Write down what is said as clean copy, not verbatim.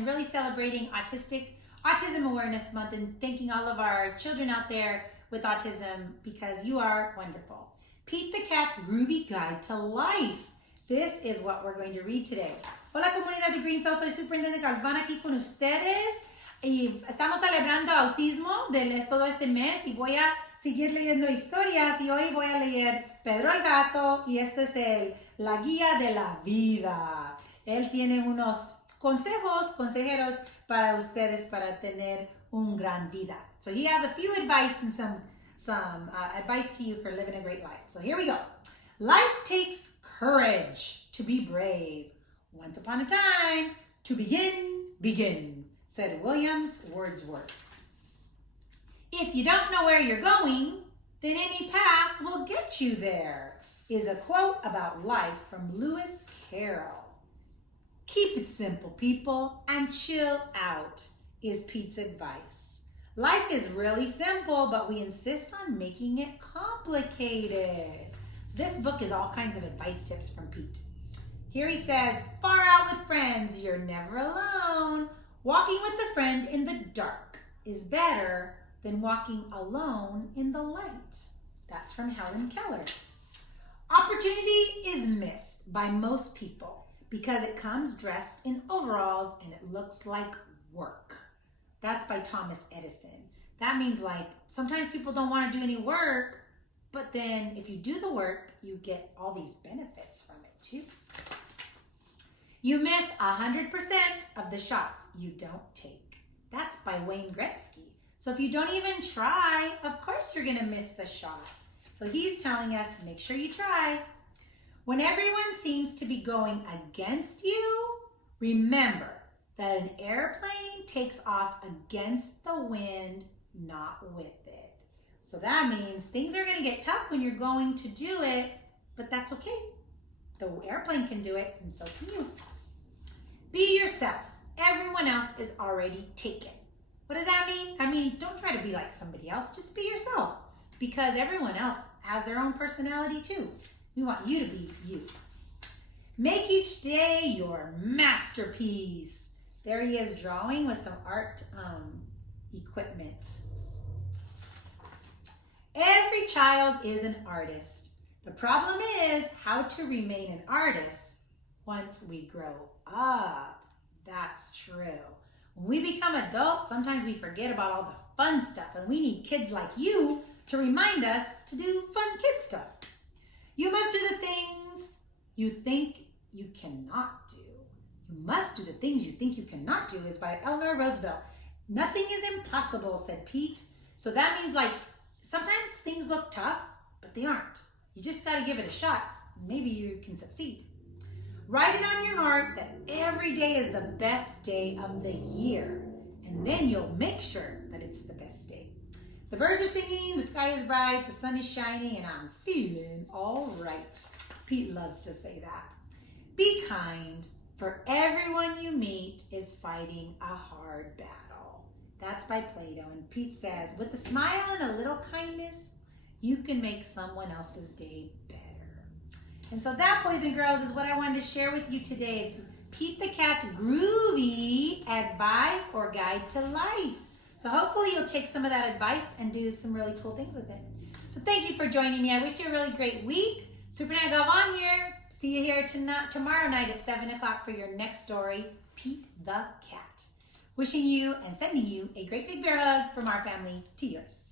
and really celebrating Autism Awareness Month and thanking all of our children out there with autism because you are wonderful. Pete the Cat's Groovy Guide to Life. This is what we're going to read today. Hola comunidad de Greenfield, soy Superintendente Galván aquí con ustedes y estamos celebrando autismo todo este mes y voy a seguir leyendo historias y hoy voy a leer Pedro el Gato y este es la guía de la vida. Él tiene unos consejeros para ustedes para tener un gran vida. So he has a few advice and some advice to you for living a great life. So here we go. Life takes courage to be brave. Once upon a time, to begin, said Williams Wordsworth. If you don't know where you're going, then any path will get you there, is a quote about life from Lewis Carroll. Keep it simple, people, and chill out, is Pete's advice. Life is really simple, but we insist on making it complicated. So this book is all kinds of advice tips from Pete. Here he says, far out with friends, you're never alone. Walking with a friend in the dark is better than walking alone in the light. That's from Helen Keller. Opportunity is missed by most people because it comes dressed in overalls and it looks like work. That's by Thomas Edison. That means like sometimes people don't want to do any work, but then if you do the work, you get all these benefits from it too. You miss 100% of the shots you don't take. That's by Wayne Gretzky. So if you don't even try, of course you're gonna miss the shot. So he's telling us, make sure you try. When everyone seems to be going against you, remember that an airplane takes off against the wind, not with it. So that means things are gonna get tough when you're going to do it, but that's okay. The airplane can do it, and so can you. Be yourself. Everyone else is already taken. What does that mean? That means don't try to be like somebody else. Just be yourself because everyone else has their own personality too. We want you to be you. Make each day your masterpiece. There he is drawing with some art equipment. Every child is an artist. The problem is how to remain an artist once we grow up. That's true. When we become adults, sometimes we forget about all the fun stuff, and we need kids like you to remind us to do fun kid stuff. You must do the things you think you cannot do. You must do the things you think you cannot do is by Eleanor Roosevelt. Nothing is impossible, said Pete. So that means like sometimes things look tough, but they aren't. You just got to give it a shot. Maybe you can succeed. Write it on your heart that every day is the best day of the year, and then you'll make sure that it's the best day. The birds are singing, the sky is bright, the sun is shining, and I'm feeling all right. Pete loves to say that. Be kind, for everyone you meet is fighting a hard battle. That's by Plato, and Pete says, with a smile and a little kindness, you can make someone else's day better. And so that, boys and girls, is what I wanted to share with you today. It's Pete the Cat's Groovy Advice or Guide to Life. So hopefully you'll take some of that advice and do some really cool things with it. So thank you for joining me. I wish you a really great week. Superintendent Galvan here. See you here tomorrow night at 7 o'clock for your next story, Pete the Cat. Wishing you and sending you a great big bear hug from our family to yours.